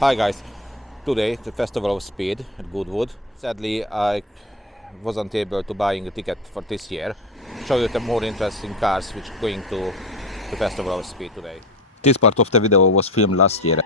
Hi guys, today the Festival of Speed at Goodwood. Sadly, I wasn't able to buy a ticket for this year. Show you the more interesting cars which are going to the Festival of Speed today. This part of the video was filmed last year.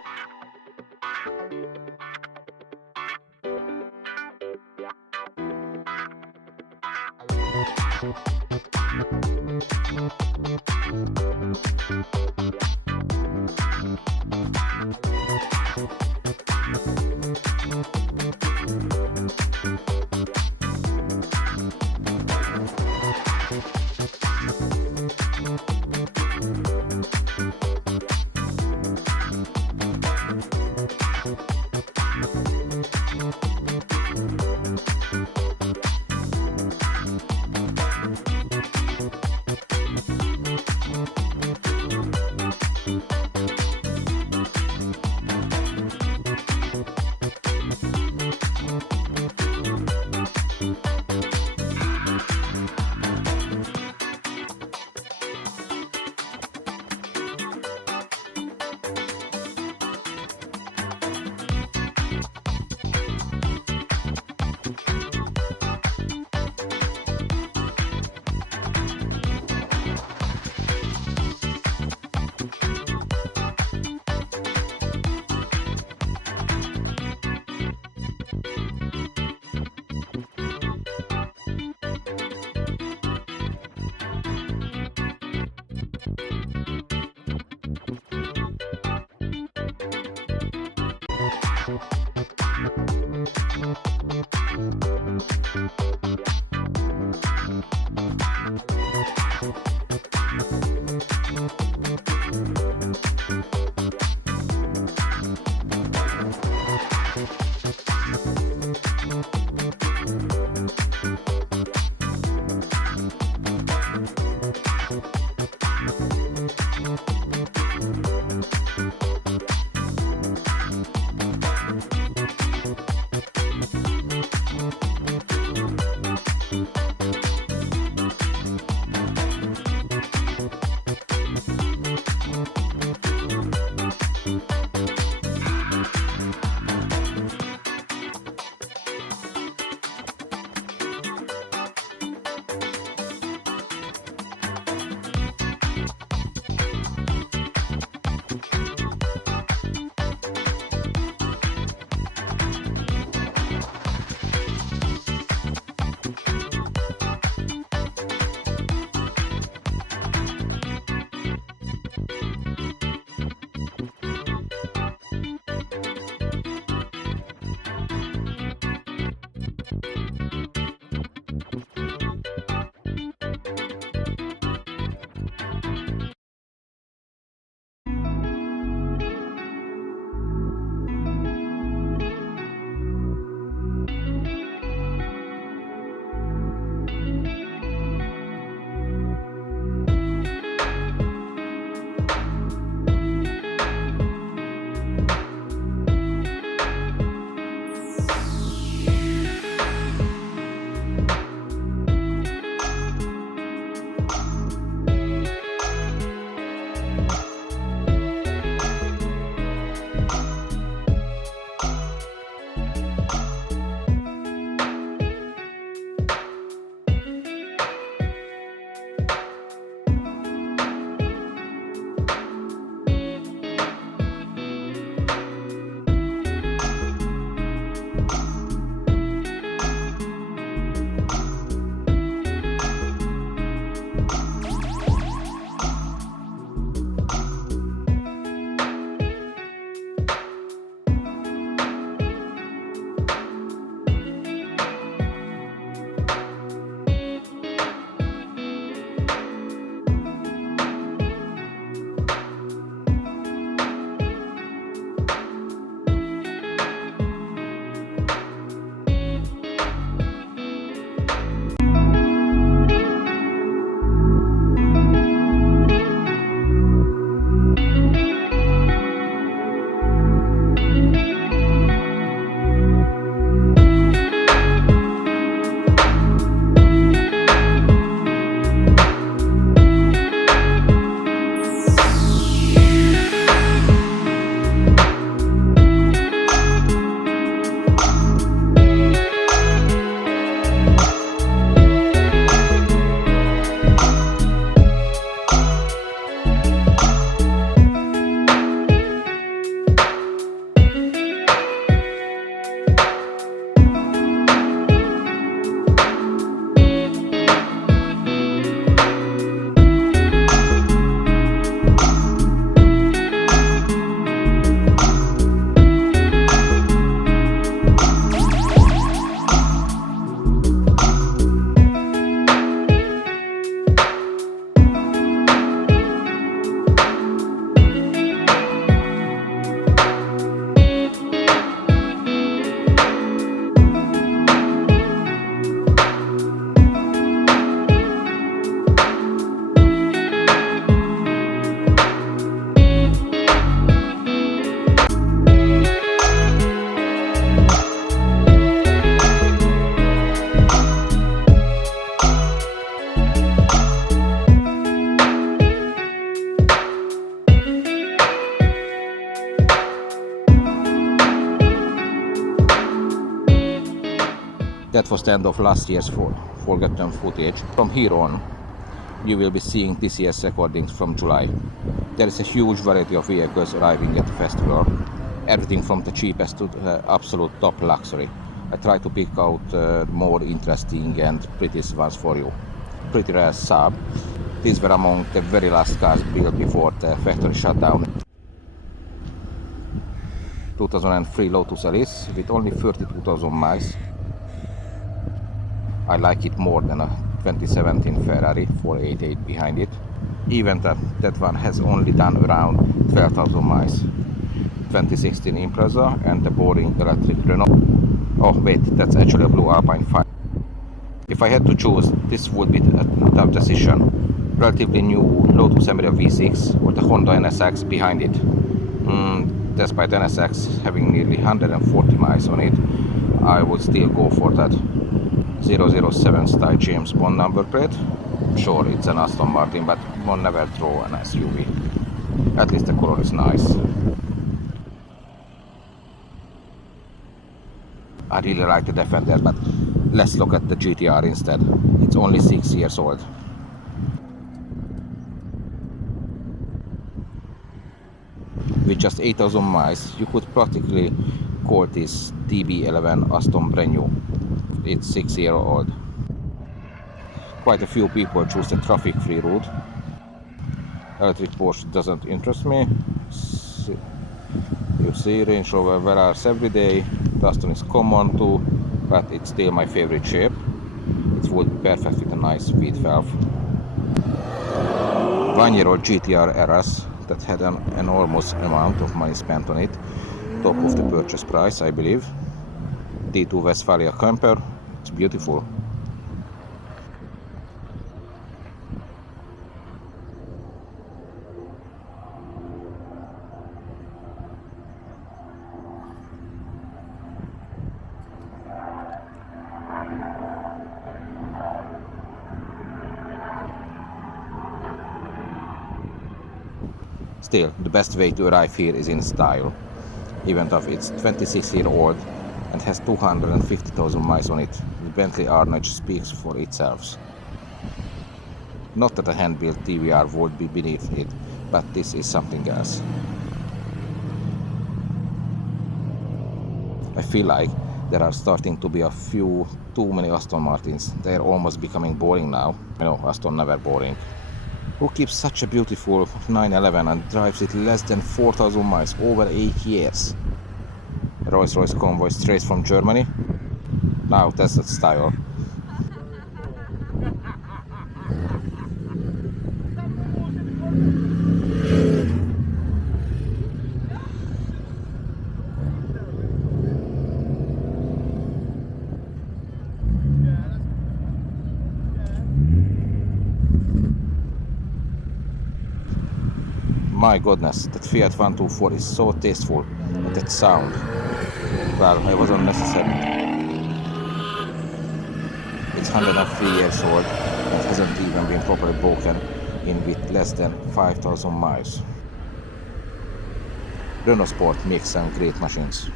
That was the end of last year's forgotten footage. From here on, you will be seeing this year's recordings from July. There is a huge variety of vehicles arriving at the festival, everything from the cheapest to the absolute top luxury. I try to pick out more interesting and prettiest ones for you. Pretty rare Saab. These were among the very last cars built before the factory shut down. 2003 Lotus Elise with only 32,000 miles. I like it more than a 2017 Ferrari 488 behind it. Even that one has only done around 12,000 miles. 2016 Impreza and the boring electric Renault. Oh wait, that's actually a blue Alpine 5. If I had to choose, this would be a tough decision. Relatively new Lotus Emira V6 or the Honda NSX behind it. Despite NSX having nearly 140 miles on it, I would still go for that 007 style James Bond number plate. Sure, it's an Aston Martin, but one never draw an SUV. At least the color is nice. I really like the Defender, but let's look at the GTR instead. It's only 6 years old. With just 8,000 miles, you could practically call this DB11 Aston brand new. It's 6 years old. Quite a few people choose the traffic-free route. Electric Porsche doesn't interest me. You see, Range Rover Velar's every day. The Aston is common too, but it's still my favorite shape. It would be perfect with a nice V12. 1-year-old GTR Eras that had an enormous amount of money spent on it. Top of the purchase price, I believe. D2 Westfalia camper. It's beautiful. Still, the best way to arrive here is in style, even though it's 26-year-old and has 250,000 miles on it. The Bentley Arnage speaks for itself. Not that a hand-built TVR would be beneath it, but this is something else. I feel like there are starting to be a few too many Aston Martins. They are almost becoming boring now. You know, Aston never boring. Who keeps such a beautiful 911 and drives it less than 4,000 miles over 8 years? Rolls-Royce convoy straight from Germany? Now that's the style. My goodness, that Fiat 124 is so tasteful, and that sound. Well, it was unnecessary. It's 103 years old and hasn't even been properly broken in with less than 5,000 miles. Renault Sport makes some great machines.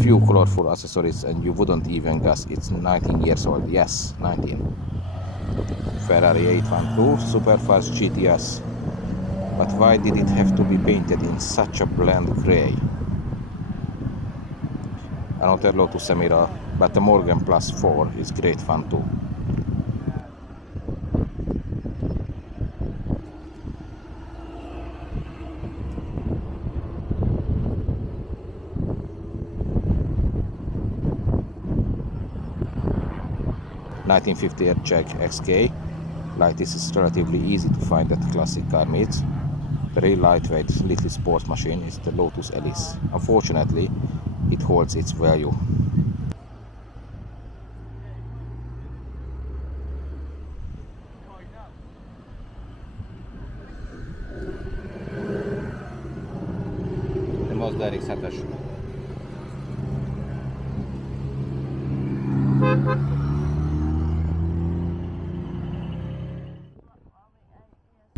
Few colorful accessories and you wouldn't even guess it's 19 years old. Yes, 19. Ferrari 812 Superfast GTS. But why did it have to be painted in such a bland grey? Another Lotus Emira, but the Morgan Plus 4 is great fun too. (1950) Jag XK. Like this is relatively easy to find at classic car meets. The real lightweight little sports machine is the Lotus Elise. Unfortunately, it holds its value. The Mazda RX-7-es.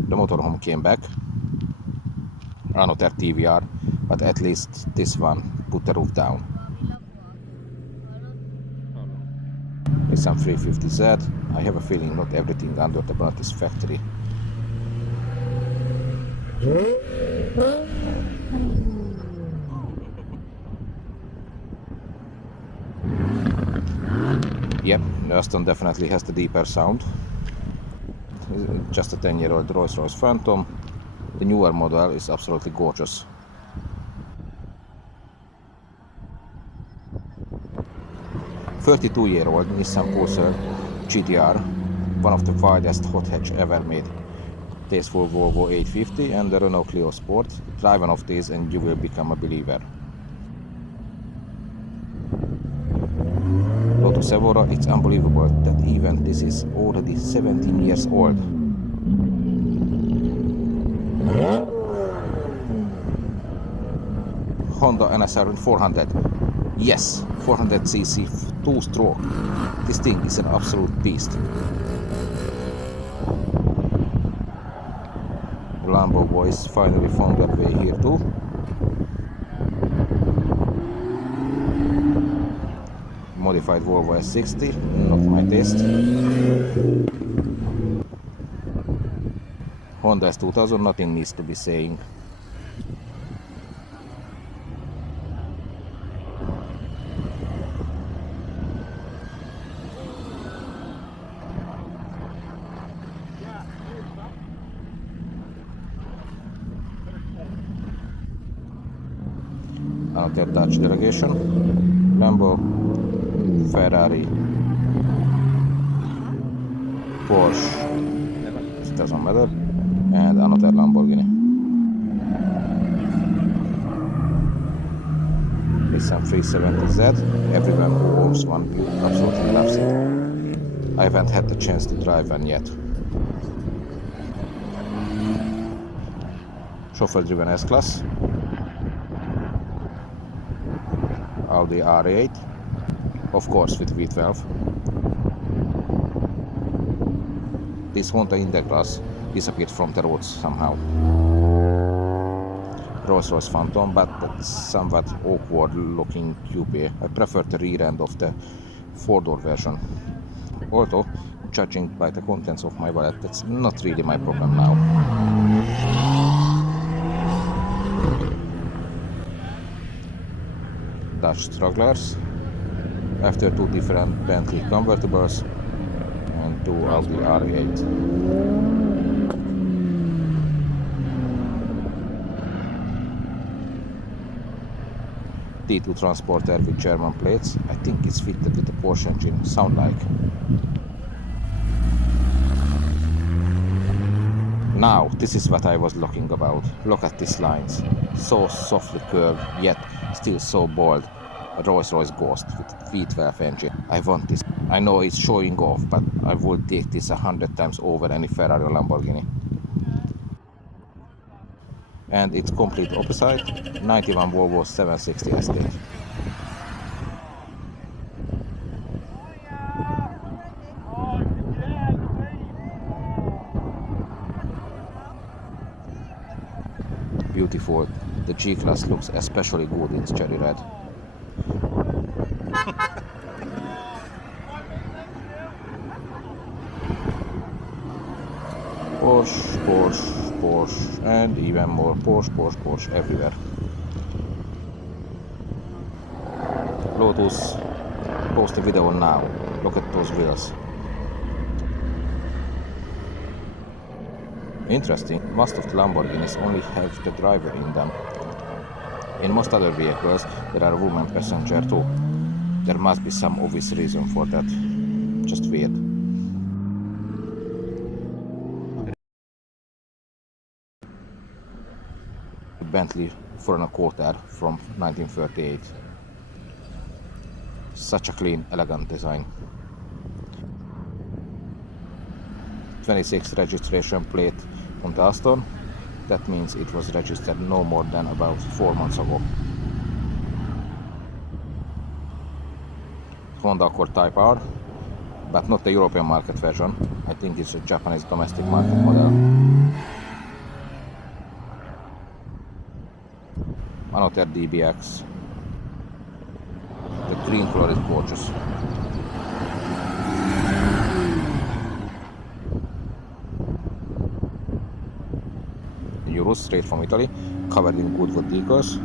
The motorhome came back. another TVR, but at least this one put the roof down. Nissan 350Z. I have a feeling not everything under the bonnet is factory. Yep, the Aston definitely has the deeper sound. Just a 10-year-old Rolls-Royce Phantom. The newer model is absolutely gorgeous. "32-year-old Nissan Pulsar GTR, one of the widest hot hatch ever made. Tasteful Volvo 850 and the Renault Clio Sport. Drive one of these and you will become a believer." Lotus Evora, it's unbelievable that even this is already 17 years old. Honda NSR 400. Yes, 400cc 2-stroke. This thing is an absolute beast. Lambo boys finally found their way here too. Modified Volvo S60, not my taste. Honda S2000, nothing needs to be saying. Another Dutch delegation. Lambo, Ferrari, Porsche, it doesn't matter, and another Lamborghini. Nissan 370Z, everyone who owns one absolutely loves it. I haven't had the chance to drive one yet. Chauffeur-driven S-Class, Audi R8, of course with V12. This Honda Integra's disappeared from the roads somehow. Rolls-Royce Phantom, but that's somewhat awkward looking coupe. I prefer the rear end of the 4-door version. Although, judging by the contents of my wallet, that's not really my problem now. Dutch strugglers. After two different Bentley convertibles and two Audi R8. T2 Transporter with German plates. I think it's fitted with the Porsche engine. Sound like. Now, this is what I was looking about. Look at these lines. So softly curved, yet still so bold. A Rolls-Royce Ghost with V12 engine. I want this. I know it's showing off, but I would take this 100 times over any Ferrari or Lamborghini. And its complete opposite, 91 Volvo 760 Estate. Beautiful. The G-Class looks especially good in cherry red. Porsche, Porsche, Porsche, and even more Porsche, Porsche, Porsche everywhere. Lotus, post a video now. Look at those wheels. Interesting, most of the Lamborghinis only have the driver in them. In most other vehicles, there are a woman passenger too. There must be some obvious reason for that. Just weird. Bentley 4.25 from 1938. Such a clean, elegant design. 26 registration plate on the Aston. That means it was registered no more than about 4 months ago. Honda Accord Type R, but not the European market version. I think it's a Japanese domestic market model. another DBX. The green color is gorgeous. Euro straight from Italy, covered in Goodwood decals.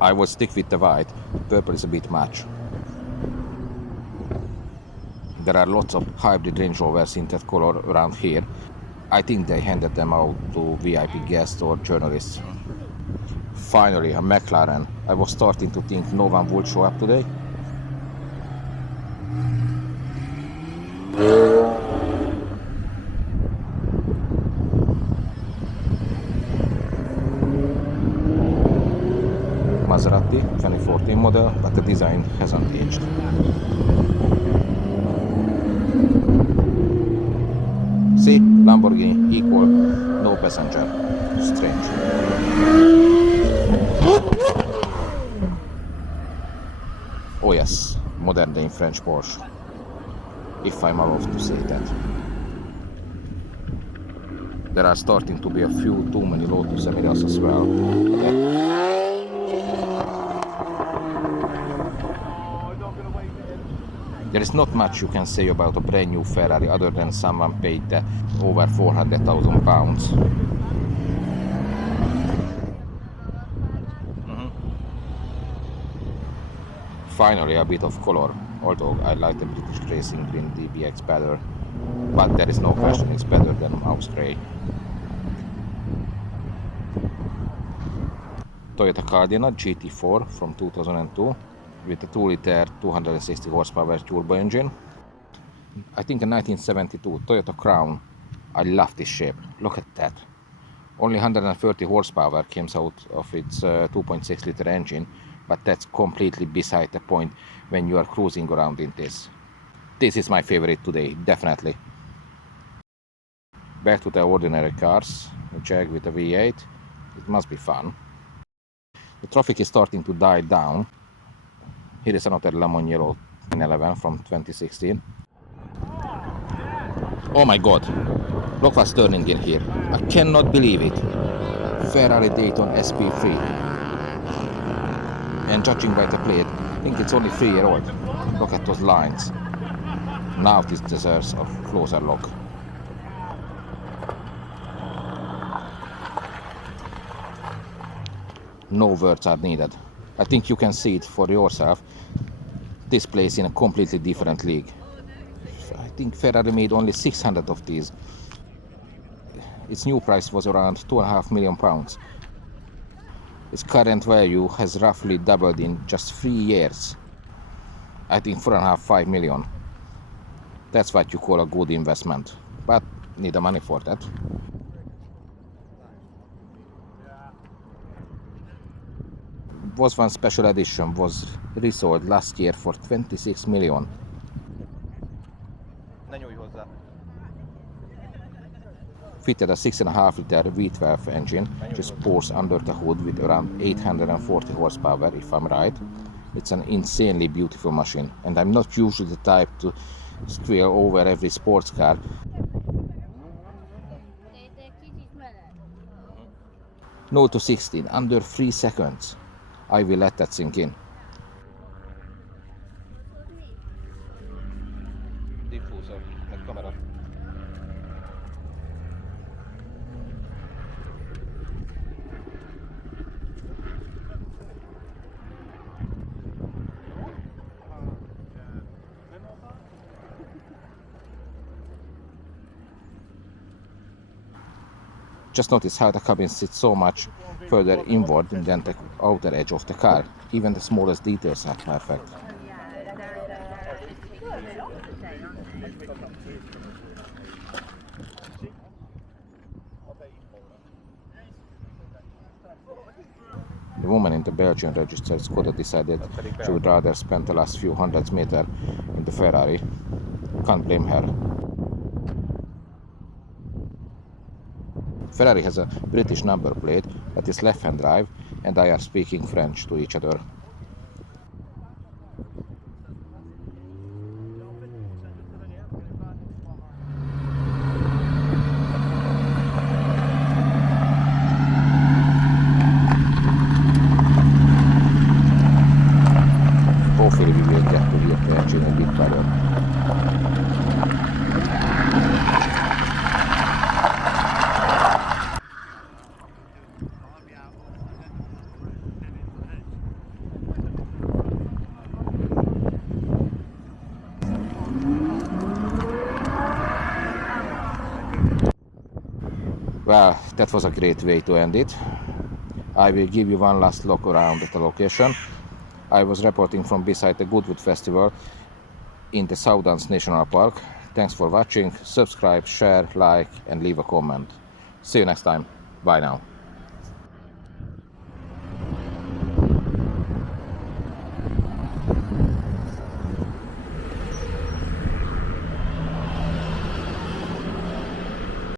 I would stick with the white, purple is a bit much. There are lots of hybrid Range Rovers in that color around here. I think they handed them out to VIP guests or journalists. Finally, a McLaren. I was starting to think no one would show up today. Maserati 2014 model, but the design hasn't aged. See, Lamborghini equal, no passenger. Strange. Oh yes, modern day French Porsche, if I'm allowed to say that. There are starting to be a few too many Lotus Emiras as well. There is not much you can say about a brand new Ferrari other than someone paid over £400,000. Finally, a bit of color, although I like the British Racing Green DBX better, but there is no question it's better than Mouse Grey. Toyota Cardinal GT4 from 2002 with a 2-liter 260 horsepower turbo engine. I think a 1972 Toyota Crown. I love this shape, look at that. Only 130 horsepower comes out of its 2.6 liter engine, but that's completely beside the point when you are cruising around in this. This is my favorite today, definitely. Back to the ordinary cars, a Jag with a V8, it must be fun. The traffic is starting to die down. Here is another lemon yellow 911 from 2016. Oh my god, look what's turning in here. I cannot believe it. Ferrari Dayton SP3. And judging by the plate, I think it's only 3-year-old. Look at those lines. Now this deserves a closer look. No words are needed. I think you can see it for yourself. This plays in a completely different league. I think Ferrari made only 600 of these. Its new price was around £2.5 million. Its current value has roughly doubled in just 3 years. I think 4.5–5 million. That's what you call a good investment, but need the money for that. Was one special edition, was resold last year for 26 million. Fitted a 6.5 liter V12 engine, which pours under the hood with around 840 horsepower, if I'm right. It's an insanely beautiful machine, and I'm not usually the type to squeal over every sports car. 0 to 16 under 3 seconds. I will let that sink in. Diffuser, the camera. Just notice how the cabin sits so much further inward than the outer edge of the car. Even the smallest details are perfect. The woman in the Belgian registered Skoda decided she would rather spend the last few hundred meters in the Ferrari. Can't blame her. Ferrari has a British number plate, but is left-hand drive, and they are speaking French to each other. Well, that was a great way to end it. I will give you one last look around at the location. I was reporting from beside the Goodwood Festival in the Southdowns National Park. Thanks for watching. Subscribe, share, like and leave a comment. See you next time. Bye now.